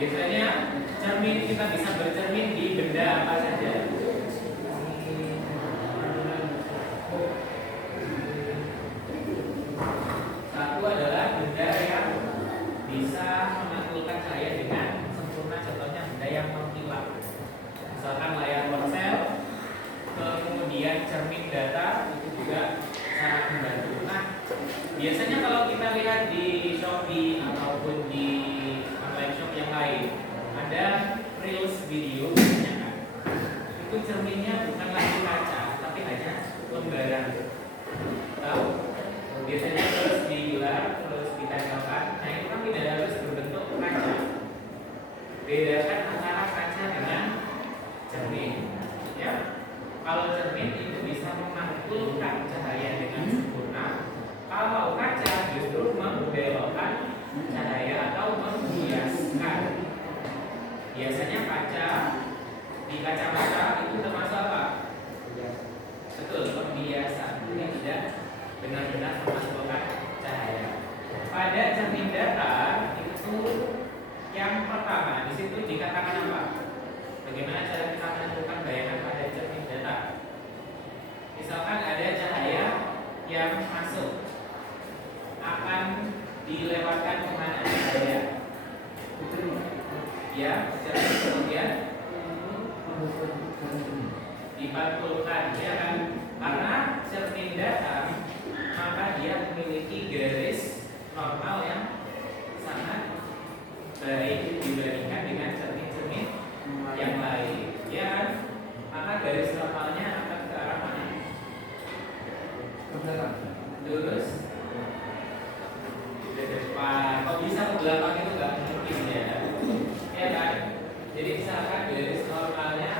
Biasanya cermin kita bisa bercermin di benda apa saja. Satu adalah benda yang bisa memantulkan cahaya dengan sempurna, contohnya benda yang mengkilap. Misalkan layar ponsel, kemudian cermin data, itu juga sangat membantu. Nah, biasanya kalau kita lihat di Shopee ataupun di online shop yang lain, ada reels video kan? Itu cerminnya bukan lagi kaca, tapi hanya lembaran. Tahu? Biasanya terus digelar, terus ditempelkan. Nah, itu kan tidak harus berbentuk kaca. Bedakan antara kaca dengan cermin. Ya, kalau cermin itu bisa memantulkan cahaya dengan sempurna. Kalau kaca justru membelokkan cahaya atau membiaskan. Biasanya kaca di kacamata itu termasuk apa? Betul, pembiasa. Ini tidak benar-benar memasukkan cahaya. Pada cermin datar itu yang pertama di situ dikatakan apa? Bagaimana cara kita menentukan bayangan pada cermin datar? Misalkan ada cahaya yang masuk, akan dilewatkan kemana cahaya? Ya, cermin kemudian dipantulkan, ya kan? Karena cermin datar maka dia memiliki garis normal yang sangat baik dibandingkan dengan cermin-cermin yang lain, ya kan? Maka garis normalnya akan ke arah mana? Lurus ke depan. Kok bisa ke belakang itu nggak mungkin ya? Ya kan? Jadi misalkan garis normalnya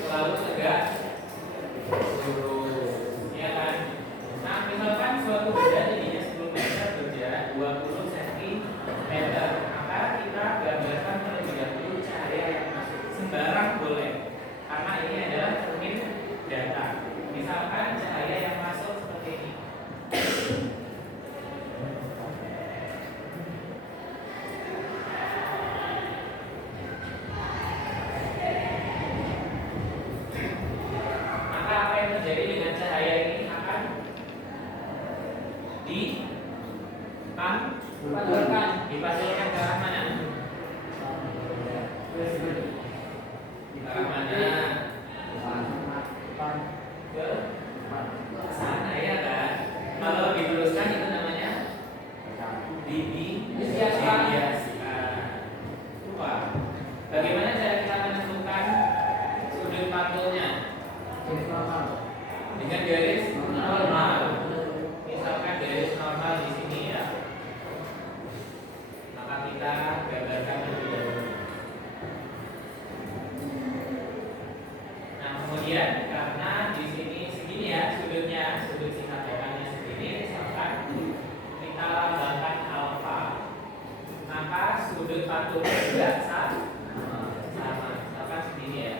selalu tegak lurus, ya kan? Nah, misalkan suatu benda tingginya 10 meter berjarak 20 cm, maka kita gambarkan terlebih dahulu cahaya yang masuk. Sembarang boleh, karena ini adalah cermin datar. Misalkan cahaya yang masuk seperti ini. Maka apa yang terjadi dengan cahaya ini akan dipantulkan ke arah mana? Ke arah mana? Ke sana, ya kan? Kalau diluruskan itu namanya dibiaskan. Lupa. Bagaimana cara kita menentukan sudut pantulnya? dengan garis normal. Misalkan garis normal di sini ya, maka kita gambarkan lebih dahulu. Nah kemudian karena di sini segini ya sudutnya, sudut singkat datarnya segini, misalkan kita lambangkan alfa, maka sudut patungnya juga sama, misalkan segini ya.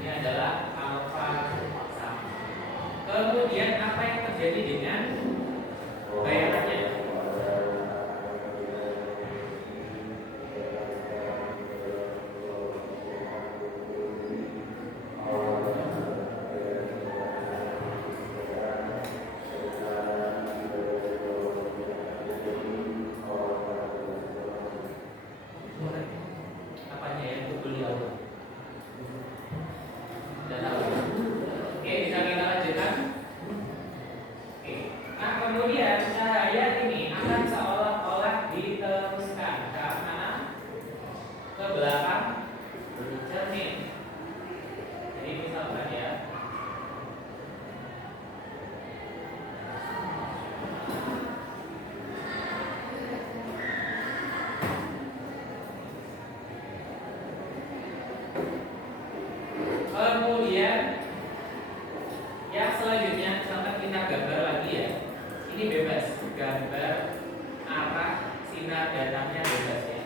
Ini adalah alfa sama. Kemudian apa yang terjadi dengan bayangannya? Apanya yang beliau? Dan oke, bisa kita lanjutkan. Oke. Nah kemudian cahaya ini akan seolah-olah diteruskan ke mana? Ke belakang cermin. Jadi misalkan ya, kemudian yang selanjutnya misalkan kita gambar lagi ya. Ini bebas, gambar arah sinar datangnya bebas ya.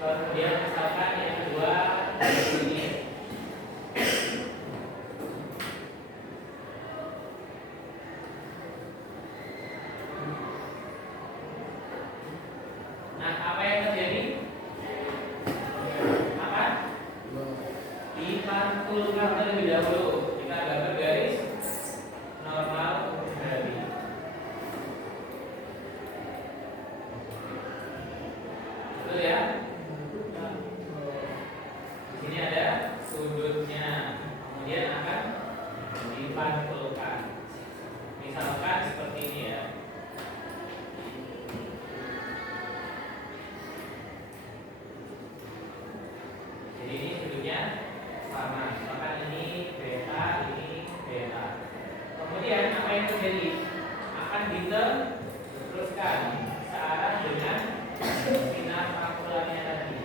Kemudian misalkan yang kedua di sini. Nah, apa yang terjadi? Apa? Dipantulkan terlebih dahulu. Kita gambar garis normal dari. Betul ya? Di sini ada sudutnya. Kemudian akan dipantulkan. Misalkan seperti ini ya. Jadi ini sudutnya sama. Maka ini beta, ini beta. Kemudian apa yang terjadi? Akan diteruskan searah dengan sinar pantulannya tadi.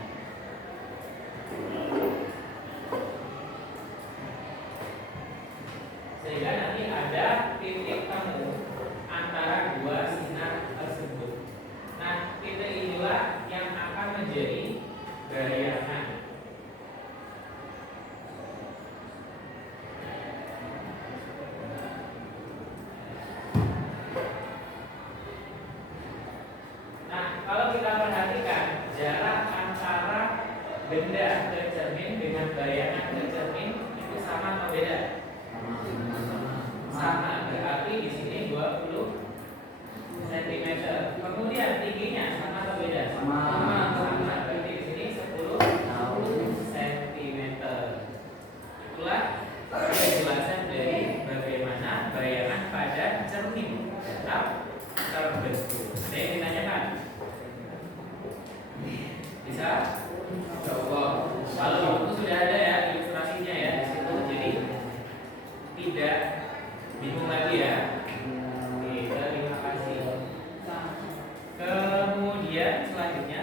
Sehingga nanti ada titik temu antara dua sinar tersebut. Nah, titik inilah yang akan menjadi bayangan. Nah, kalau kita perhatikan jarak antara benda ke cermin dengan bayangan ke cermin itu sama atau beda? Sama, berarti di sini 20 cm. Kemudian tingginya sama atau beda? Sama, berarti di sini 10 cm. Itulah penjelasan dari bagaimana bayangan pada cermin tetap terbentuk. Ada yang ditanyakan? Bisa? Coba. Kalau itu sudah ada ya ilustrasinya ya di situ, jadi tidak bingung lagi ya. Oke, terima kasih. Kemudian selanjutnya,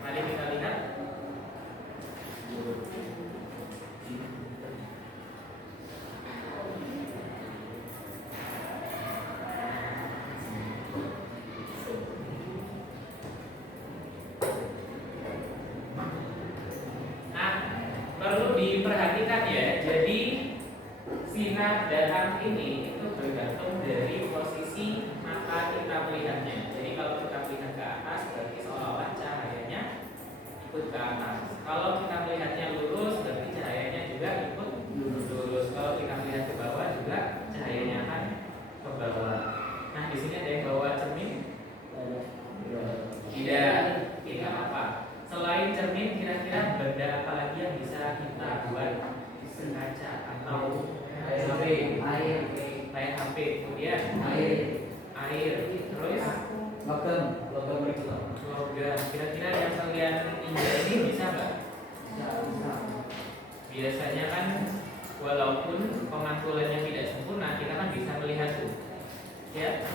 mari kita lihat. Nah, perlu diperhatikan ya. Jadi sinar datang ini itu bergantung dari posisi mata kita melihatnya. Jadi kalau kita melihat ke atas berarti seolah-olah cahayanya ikut ke atas. Kalau kita melihatnya lurus berarti cahayanya juga ikut lurus. Kalau kita melihat ke bawah juga cahayanya akan ke bawah. Nah, di sini ada yang bawa cermin? Tidak. Kita apa? Selain cermin, kira-kira benda apa lagi yang bisa kita buat? Kaca atau layar HP, kemudian air. air, terus logam berikutnya. logam. Kira-kira yang kalian injak ini bisa nggak? Biasanya kan walaupun pemantulannya tidak sempurna, kita kan bisa melihat tuh, ya.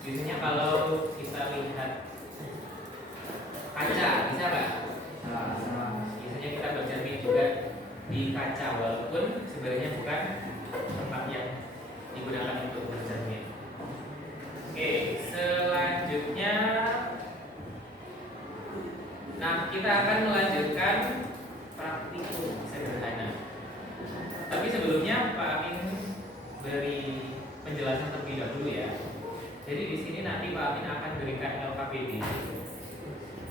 Biasanya kalau kita lihat kaca, bisa nggak? Biasanya kita bercermin juga di kaca, walaupun sebenarnya bukan tempat yang digunakan untuk bercermin. Oke, selanjutnya, nah kita akan melanjutkan praktikum sederhana. Tapi sebelumnya Pak Amin beri penjelasan terlebih dahulu ya. Jadi di sini nanti Pak Amin akan berikan LKPD.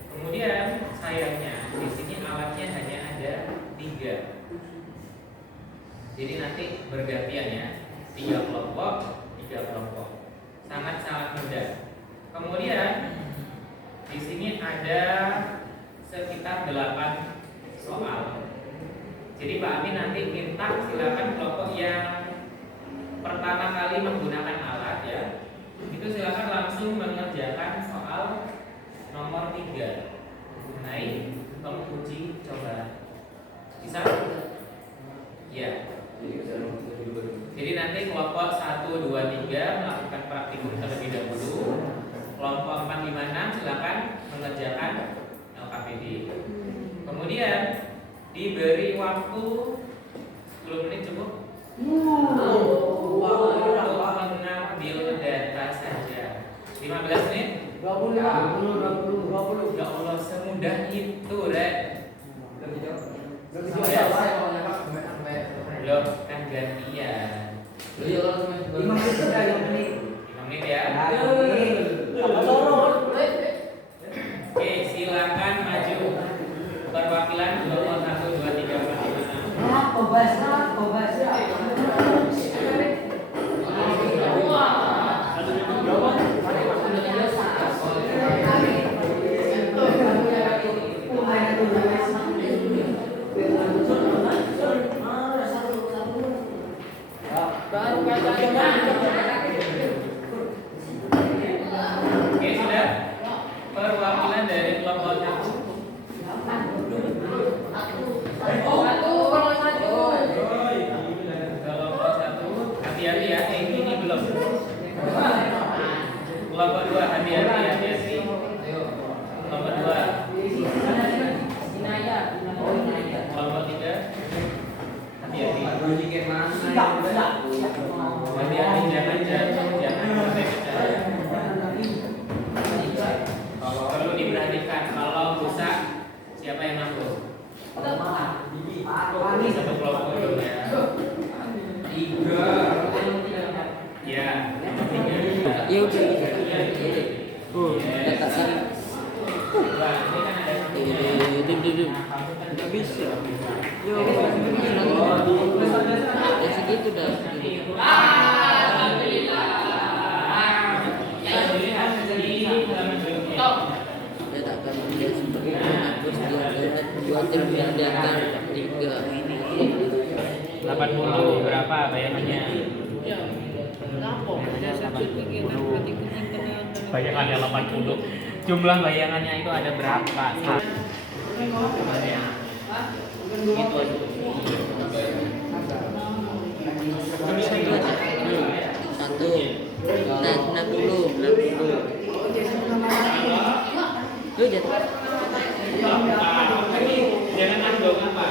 Kemudian sayangnya di sini alatnya hanya ada 3. Jadi nanti bergantian ya, 3 kelompok, 3 kelompok. Sangat-sangat mudah. Kemudian di sini ada sekitar 8 soal. Jadi Pak Amin nanti minta silakan kelompok yang pertama kali menggunakan alat ya, itu silakan langsung mengerjakan soal nomor 3 mengenai penguji coba. Bisa? Ya. Jadi nanti kelompok 1, 2, 3 melakukan praktikum terlebih dahulu. Kelompok 4, 5, 6 silakan mengerjakan LKPD. Kemudian diberi waktu 10 menit cukup untuk mengambil data saja. 15 menit? 20. Ya Allah, semudah itu, Rek. Belum kan gantian. 5 menit ya. Oke, silakan maju. Perwakilan kelompok 1, 2, 3, 4, 5. Oke, sudah. Perwakilan dari kelompok 1. Kelompok 1, hati-hati ya, ini belum. Kelompok 2, hati-hati. Kelompok 2. Kelompok 3, hati-hati. Hati-hati, jangan sampai pecah. Perlu diperhatikan, kalau rusak siapa yang nanggung? Satu kelompok dong ya. 3. Ya, 3. Ya udah. Katakan. Wah, ini kan ada Nggak bisa. Yo. Ya segitu dah. Alhamdulillah. Ya tak akan dia seperti terus dia berat 2 tim yang di antara 3 ini. 80 berapa bayangannya? Bayangannya 80. Jumlah bayangannya itu ada berapa? Itu aja. Satu. Nah, 60. Lu jatuh. Jangan nanggung apa?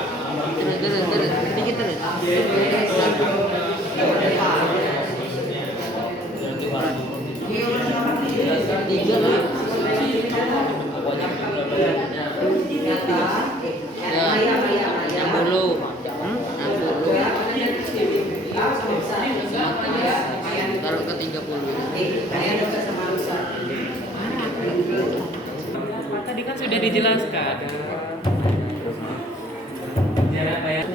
Terus. Dikit terus. Tiga lah. Ya, 60. Taruh ke 30. Tadi kan sudah dijelaskan. Jarak bayang.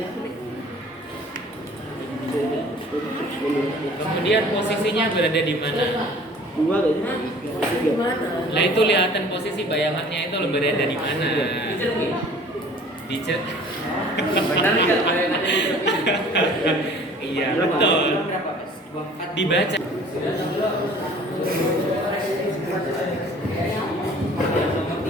Kemudian posisinya berada di mana? Nah itu lihatan posisi bayangannya itu berada di mana? Dicer. Iya betul. Dibaca. Sudah atau belum? Yang nomor 3.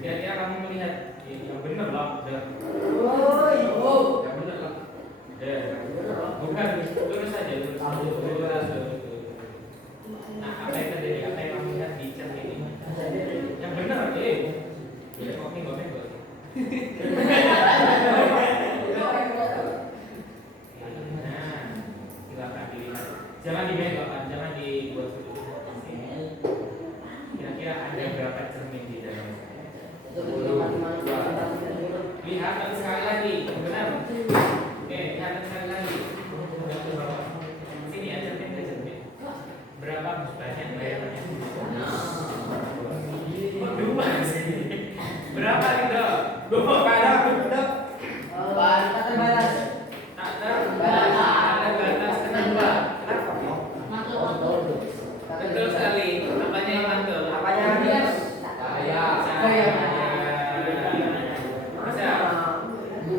Kira-kira kamu melihat yang benar loh, yang benar loh. Bukan lurus saja, lurus. Nah, apa yang terjadi? Apa yang kamu lihat di cermin ini? Yang benar, kok menggol-menggol. Nah, silakan dilihat. Jangan dimenggolkan, jangan dibuat sudut. Kira-kira ada berapa cermin di dalam? Lihat sekali lagi, benar? Oke, lihat sekali lagi. Sini ya, cermin. Berapa banyak bayarannya? Dua sih. Berapa gitu? Dua kali. Ada batas kenapa? Betul sekali. Apanya yang mantul?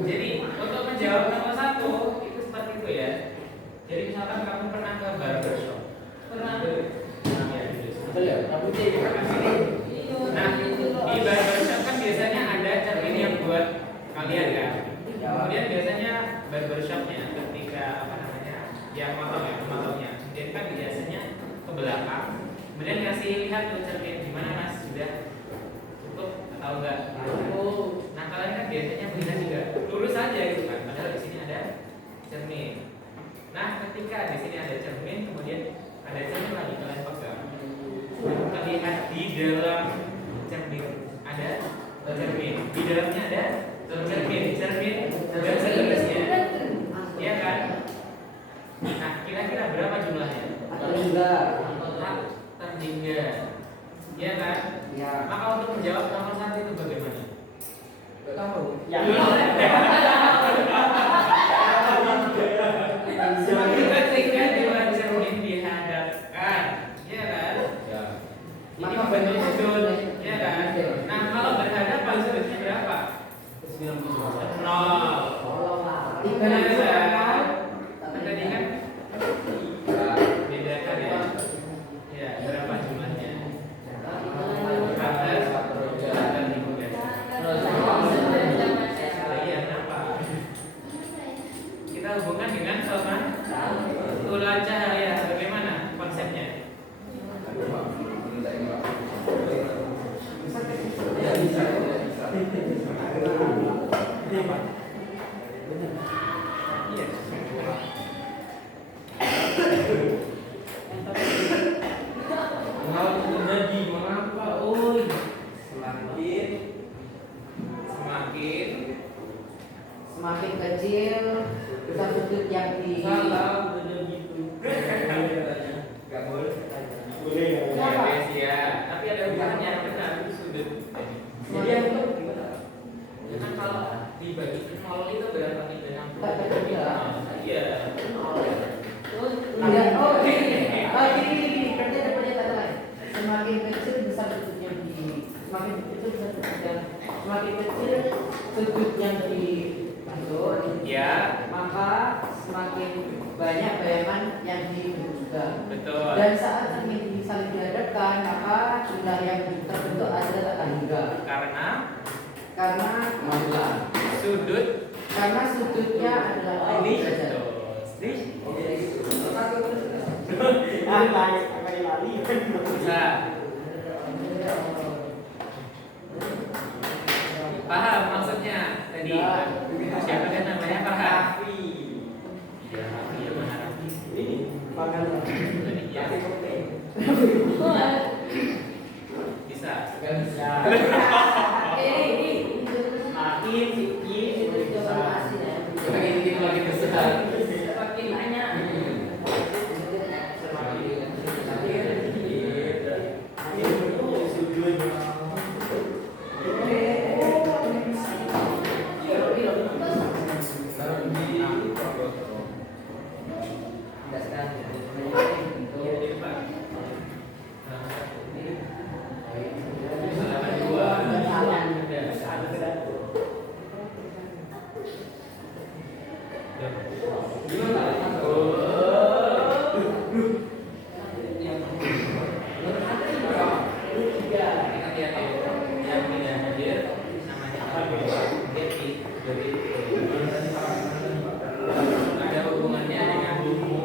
Jadi untuk menjawab nomor 1 itu seperti itu ya. Jadi misalkan kamu pernah ke barbershop, pernah ke nah di barbershop kan biasanya ada cermin yang buat kalian kan. Kemudian biasanya barbershopnya ketika yang motongnya, kemudian kan biasanya ke belakang. Kemudian kasih lihat tuh cermin gimana mas, sudah cukup atau enggak? Nah kalian kan biasanya melihat juga lurus saja gitu kan, padahal di sini ada cermin. Nah ketika di sini ada cermin, kemudian ada cermin lagi kalian pegang. Kita lihat di dalam cermin ada cermin, di dalamnya ada cermin dan seterusnya, ya kan? Nah kira-kira berapa jumlahnya? Terhingga, ya kan? Ya. Maka untuk menjawab nomor 1 itu bagaimana? Ketika dua cermin dihadapkan, ya kan? Ini membentuk sudut, ya kan? Nah kalau berhadapan sudutnya berapa? 0. Tadi kan bedakan ya. Ya berapa jumlahnya? 14 dan 15. Iya kenapa? Kita hubungkan dengan sama ulang cahaya. Bagaimana konsepnya? Iya. Terjadi mengapa? Semakin kecil besar sudut yang di Salah udah gitu. Gak boleh. Ya, guys, ya. Tapi ada hubungannya benar itu sudut. Jadi yang itu Ya kan kalau dibagi 0 itu berapa nih? 60. Iya. Gini, berarti ada pernyataan lain. Semakin kecil besar sudut yang di semakin kecil besar sudut yang semakin kecil sudut yang di Ya, maka semakin banyak bayangan yang dibentukkan. betul. Dan saat cermin saling dihadapkan, maka jumlah yang terbentuk adalah tangga. Karena Sudut karena sudutnya adalah ini derajat. Bisa. Paham maksudnya tadi? Siapa kan namanya Farhan? Ya, Raffi yang mana Raffi? Ya. Bisa. Ini Makin sedikit. itu asli ya. Makin sedikit makin besar. Ada hubungannya dengan buku.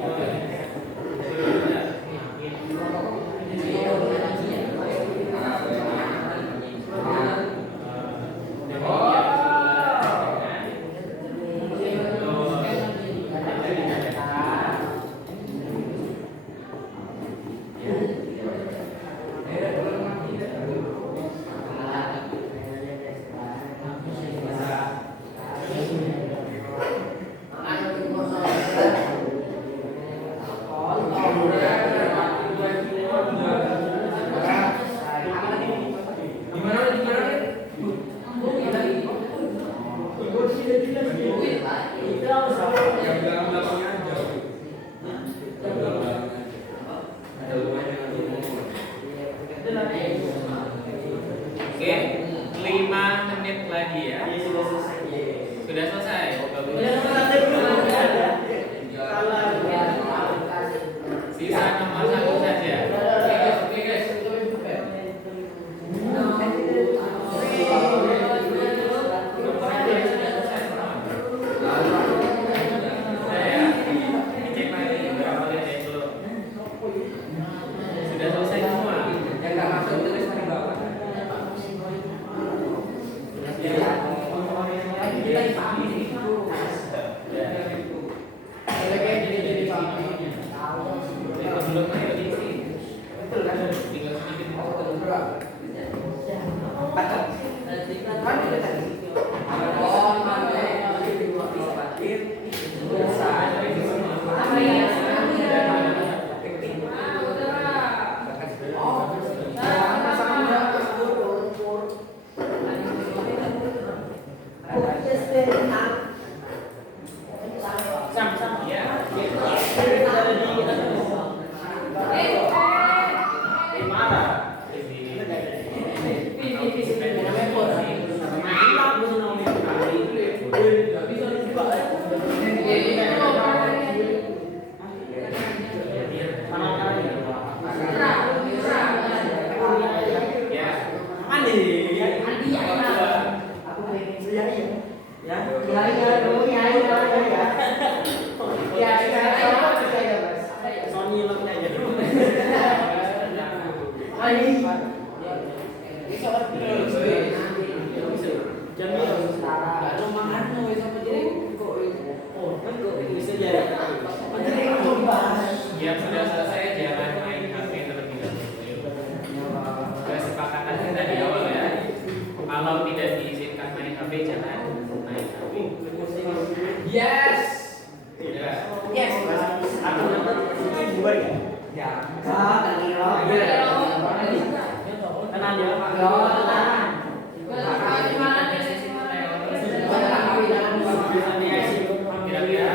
Oke, 5 menit lagi ya. Sudah selesai. Sisa nomor 1 saja. Oke guys. Dicek lagi berapa menit dulu. Sudah selesai semua. Yang nggak masuk tulis di bawah. Yang sudah selesai jangan main HP terlebih dahulu. Kesepakatan kita di awal ya. Kalau tidak diizinkan main HP jangan main HP. Yes. Tidak. Yes. Aku dapat itu dua ya. Ya. Tenang ya. Kira-kira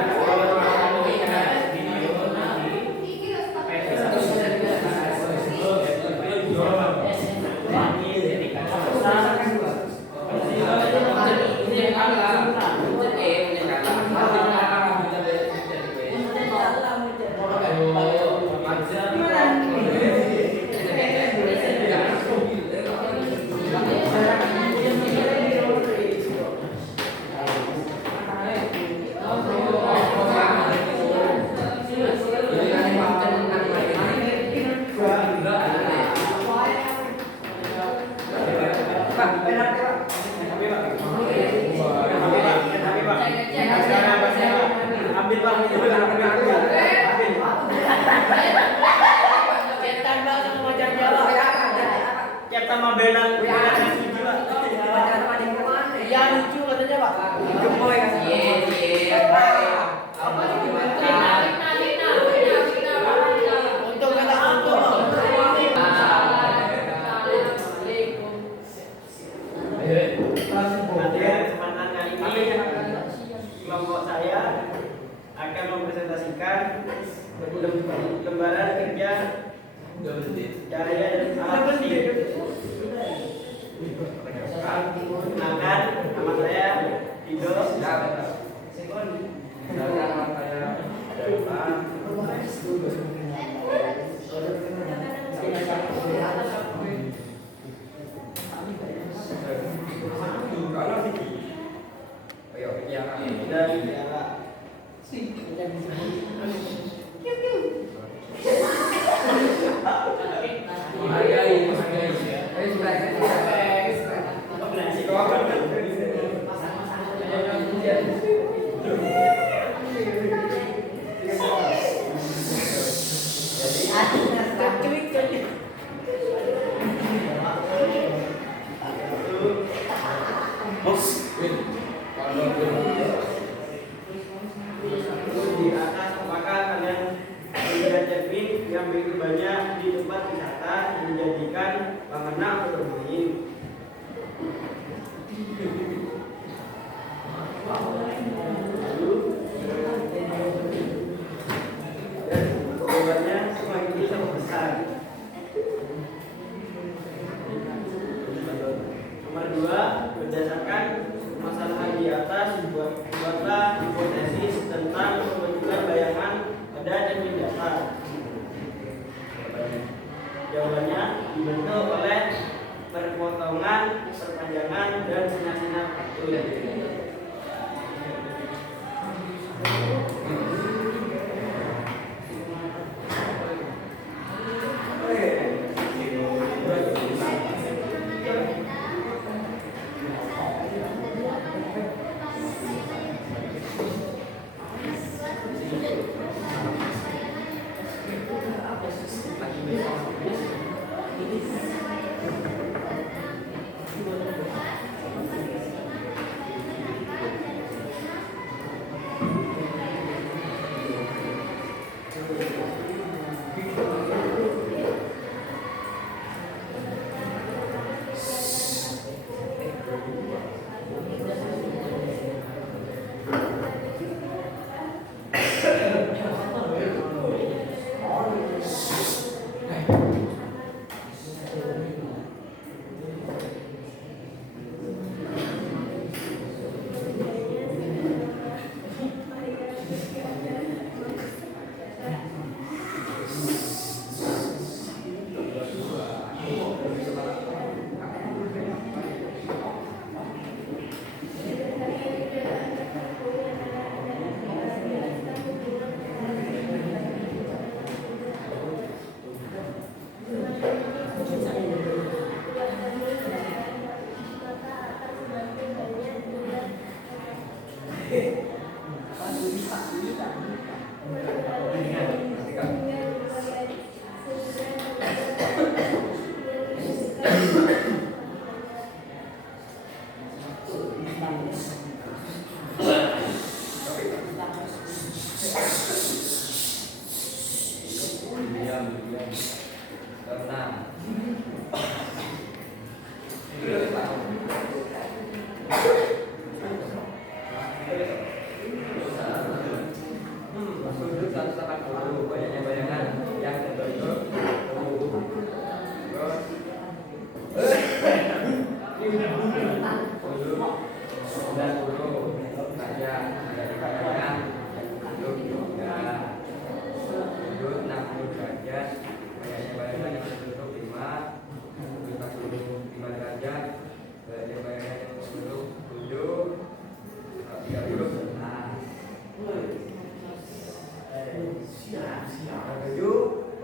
Ya lucu katanya Pak. Gemoy kan. Untuk kata untuk. Kesempatan kali ini kelompok saya akan mempresentasikan lembaran kerja cahaya dan alat besi. Kenalkan, nama saya Dido. Misalkan kayak ada depan, ayo yang dan di atas apakah kalian melihat cermin yang begitu banyak di tempat wisata yang menjadikan wahana untuk bermain? Dan jawabannya semakin bisa besar. Nomor 2, berdasarkan permasalahan di atas buatlah hipotesis tentang pembentukan bayangan pada cermin dasar. Jawabannya dibentuk oleh perpotongan, perpanjangan, dan sinar-sinar waktu.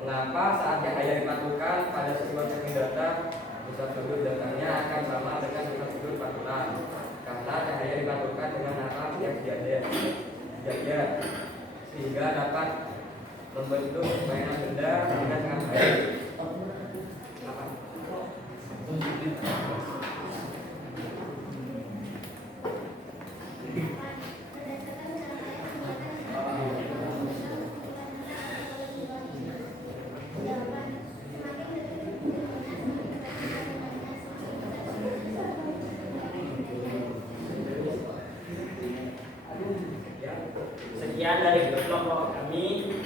Mengapa saat cahaya dipantulkan pada sebuah cermin data, pusat sudut datanya akan sama dengan pusat sudut pantulan? Karena cahaya dipantulkan dengan arah yang sejajar, sehingga dapat membentuk bayangan benda dengan sangat baik. Sekian dari kelompok kami.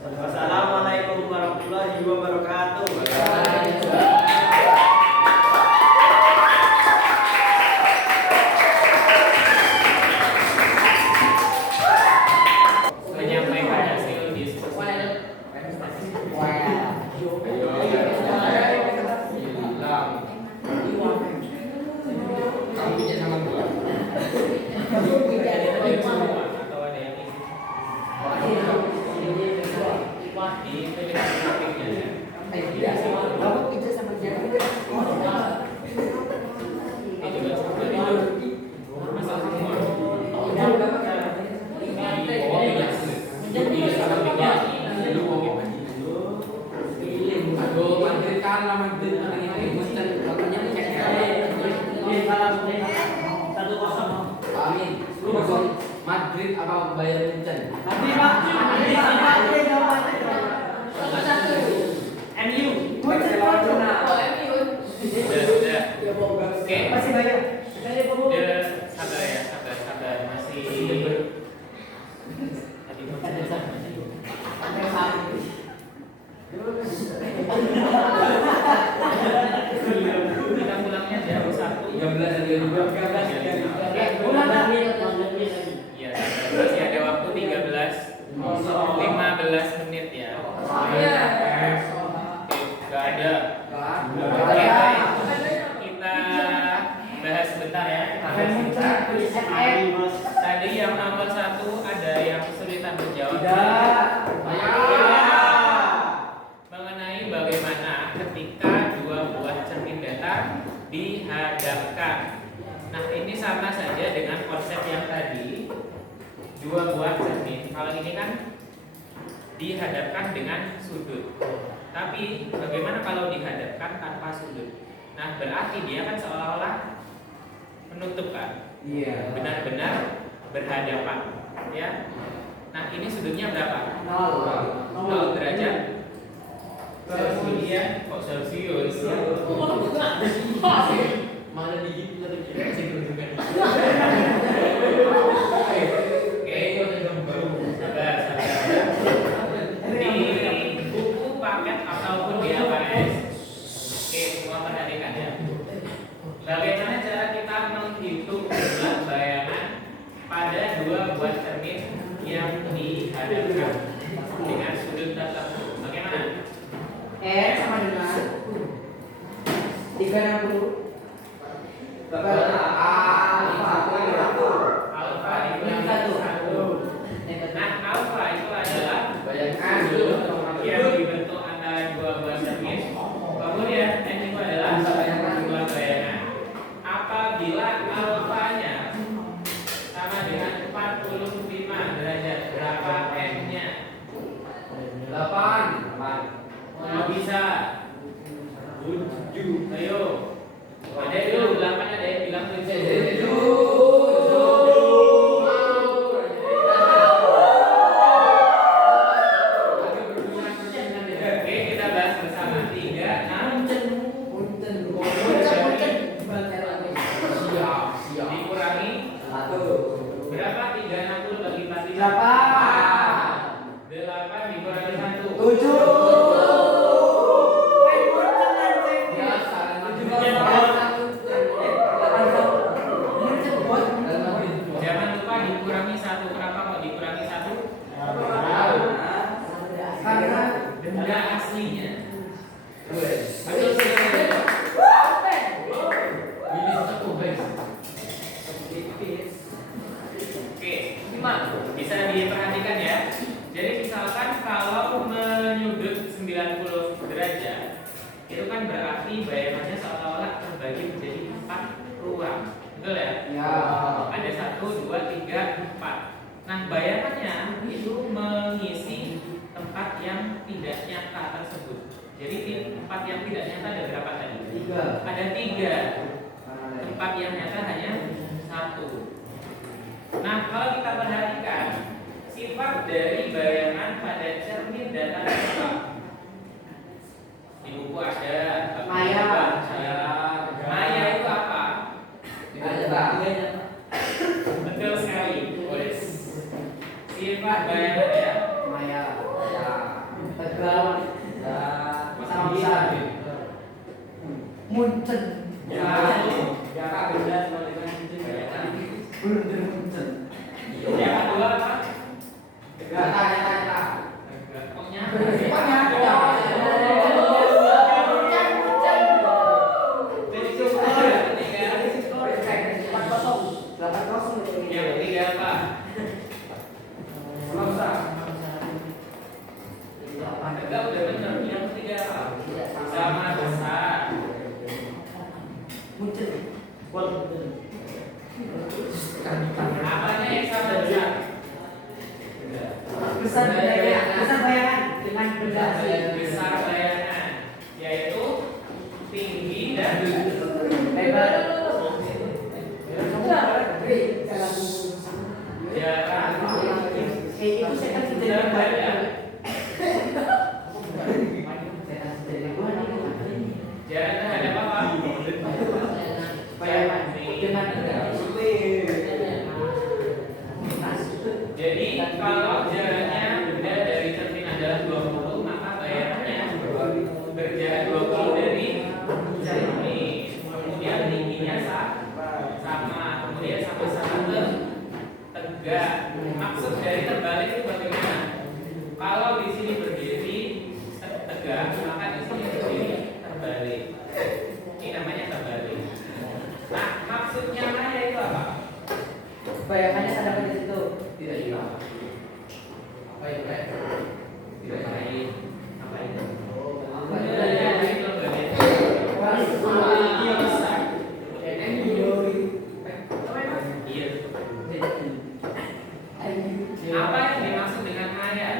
Wassalamualaikum warahmatullahi wabarakatuh. di pilihan grafiknya ya. Kamu kerja sama dia. Ini juga sudah itu. Masa semua. Ini sampingnya Aduh, Madrid kalah Madrid ini Munchen. Makanya cek ya. Ini kalah Munchen. 1-0. Amin. Lu masuk Madrid apa Bayern Munchen? Madrid, Pak. Madrid. MU. Barcelona. sudah. Oke. Masih banyak. Dia sabar masih tadi mau kita pulangnya jam 1. 13 dari 12. Iya, masih ada waktu 15 menit ya. Gak ada. Oke, kita bahas sebentar ya. Tadi yang nomor 1 ada yang kesulitan menjawab. Mengenai bagaimana ketika dua buah cermin datar dihadapkan. Nah, ini sama saja dengan konsep yang tadi. Dua buah cermin. Kalau ini kan dihadapkan dengan sudut. Tapi bagaimana kalau dihadapkan tanpa sudut? Nah, berarti dia kan seolah-olah menutup kan? Iya. Benar-benar berhadapan, ya. Nah, ini sudutnya berapa? 0 derajat. Kemudian kok Celsius? Mana digigit tadi? Sabar. Di buku paket ataupun di APS. Oke, semua perhatikan ya. Bagaimana cara kita menghitung jumlah bayangan pada dua buah cermin yang dihadapkan dengan sudut tertentu? Bagaimana? Sama dengan 360. Alfa dikurangi 1. Nah, alfa itu adalah Bayangkan yang dibentuk antara dua buah cermin. Kemudian n itu adalah dua bayangan. Apabila alfanya sama dengan 45 derajat, berapa n-nya? 8. Mau bisa? 7. Ayo. Ada yang bilang 8, ada yang bilang 7. Oke, kita bahas bersama. 3, 6 dikurangi berapa? 360 bagi 45. 8 dikurangi 1. Jangan lupa dikurangi 1. Kenapa kok dikurangi 1? Karena Benda aslinya. Oke, bisa diperhatikan ya. Jadi misalkan kalau menyudut 90 derajat, itu kan berarti bayangannya seolah-olah terbagi menjadi 4 ruang. Betul ya? Ada 1, 2, 3, 4. Nah, bayangannya itu mengisi tempat yang tidak nyata tersebut. Jadi tempat yang tidak nyata ada berapa tadi? 3. Ada 3. Tempat yang nyata hanya 1. Nah, kalau kita perhatikan sifat dari bayangan pada cermin datar apa? Di buku ada Maya. Maya itu apa? Betul sekali. Sifat bayangan ya. Maya. Tegal. Sama bisa. Munchen. Yang kedua apa? Yang ketiga apa? besar bayangan dengan benda asli. Besar bayangan, yaitu tinggi dan Lebar. jarak Itu saya kan sudah terhadap jarak terhadap apa? bayangan dengan Jadi kalau jaraknya benda dari cermin adalah 20, maka bayangannya berjarak 20 dari cermin. Kemudian tingginya sama, kemudian sama-sama tegak. Maksud dari terbalik itu bagaimana? Kalau di sini berdiri tegak, maka di sini berdiri terbalik. Ini namanya terbalik. Nah, maksudnya Maya itu apa? bayangannya ada pada situ. Tidak hilang. Apa itu? Tidak lain. Apa itu? Apa itu? Itu bagian yang besar. Iya. Apa yang dimaksud dengan Maya?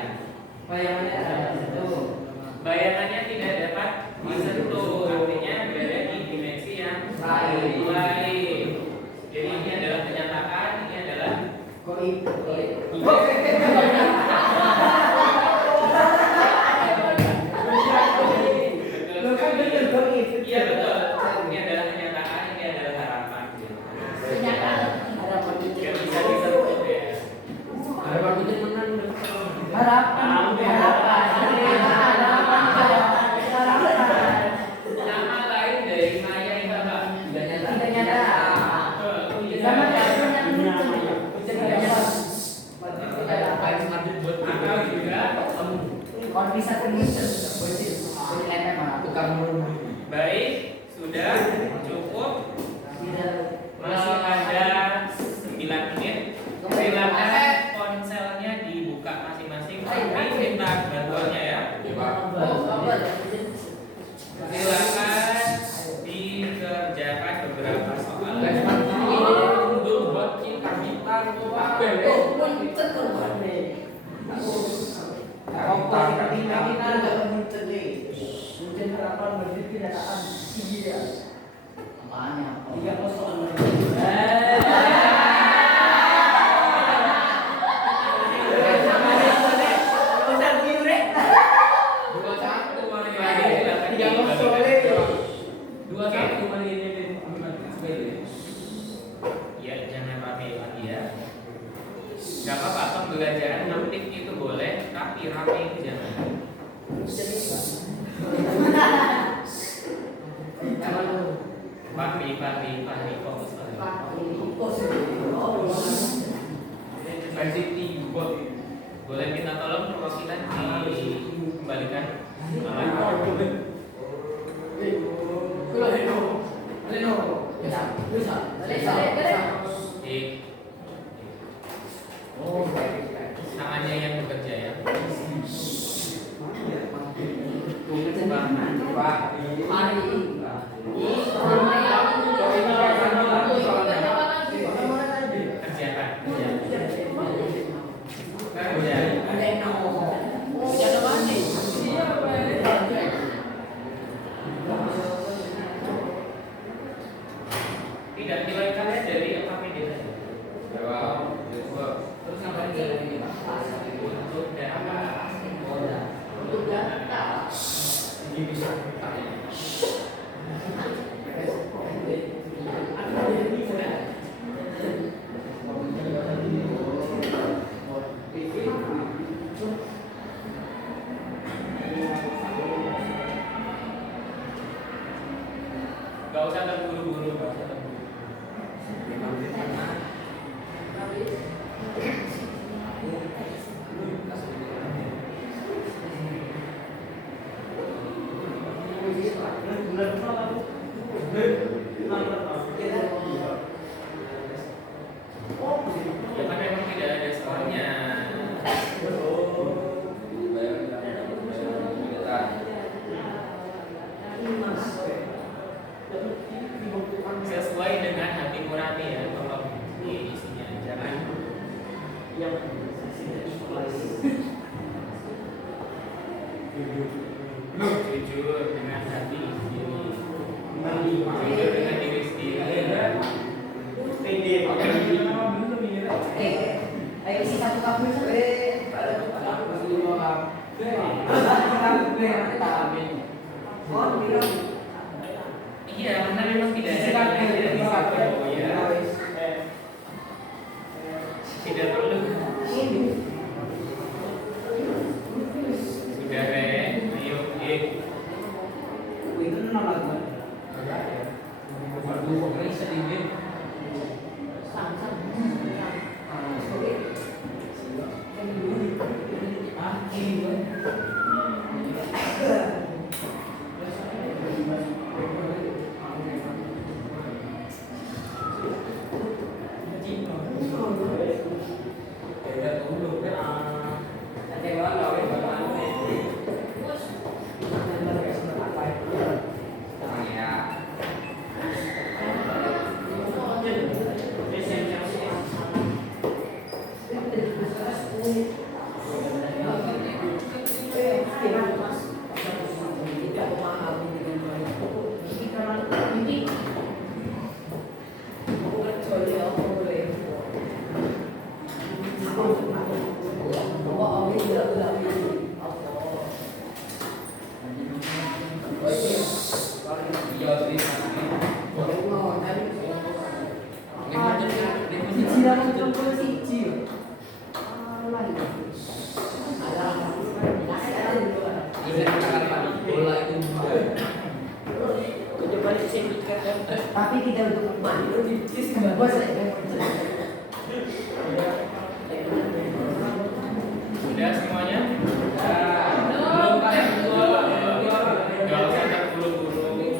Bayangannya ada pada situ. Bayangannya tidak dapat disentuh, artinya berada di dimensi yang Lain. lain. Jadi ini adalah kenyataan, ini adalah Goib. Lo kan betul goib. iya betul. Ini adalah kenyataan, ini adalah harapan. Harapan itu. Gak bisa disentuh ya. Ada waktu itu menang. Harapan. Nama lain dari Maya itu apa? Tidak nyata. Tidak nyata. Sama kayak yang Paling Madrid buat Atau juga kalau bisa termisah, tukang melulu. baik, sudah cukup. Masih ada 9 menit. Silakan ponselnya dibuka masing-masing. Tapi minta bantuannya ya. Silakan dikerjakan beberapa soal. Untuk buat kita dua satu kali ini. Ya, jangan rame lagi ya. Gak apa-apa, pembelajaran ngetik itu boleh, tapi rame itu jangan. Pahri, fokus Pahri. Boleh minta tolong perwakilan dikembalikan. Tangannya yang bekerja ya. Kerjakan. Tidak, nilai kalian dari apa media? Terus ngapain dari ini? Untuk data. Ini bisa. Gak usah terburu-buru, gak usah terburu-buru. Ya kan memang tidak ada soalnya. Sesuai dengan hati nurani ya, tolong di isinya jangan yang Jujur dengan diri sendiri. Ayo isi satu kabel saja. Iya, karena memang tidak ada nilai di situ ya. Tidak perlu. Sudah Ren, ayo Waduh, pokoknya sedikit. Tapi kita untuk mandi gua Sudah semuanya? Belum kalian berdua. Gak usah terburu-buru.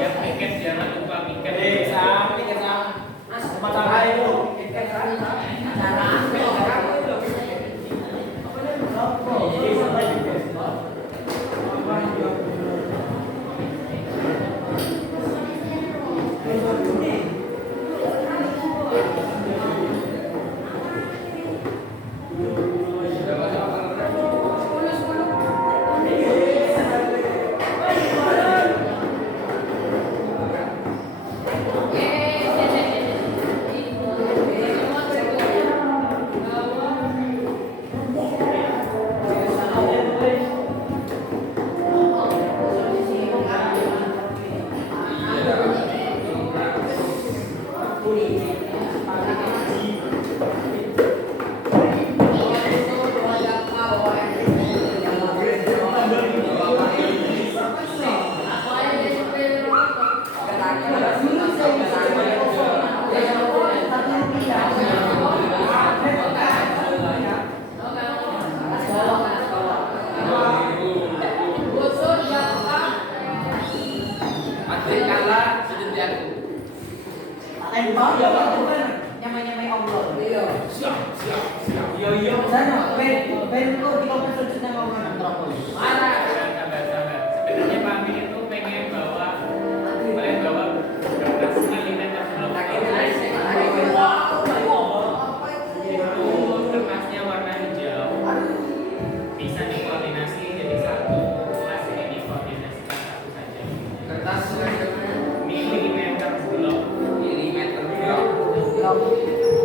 Ya piket jangan lupa piket. Madrid kalah sujud di aku. Nyamai-nyamai Allah. Siap. Sana, ben lu di lokasi sujudnya mau ngerokok. Sabar. Sebenarnya Pak Amin itu pengen bawa berkas alimen tersebut. Itu kertasnya warna hijau. Bisa dikoordinasi jadi satu. Kelas ini dikoordinasikan satu saja. Kertas Milimeter blok. milimeter blok.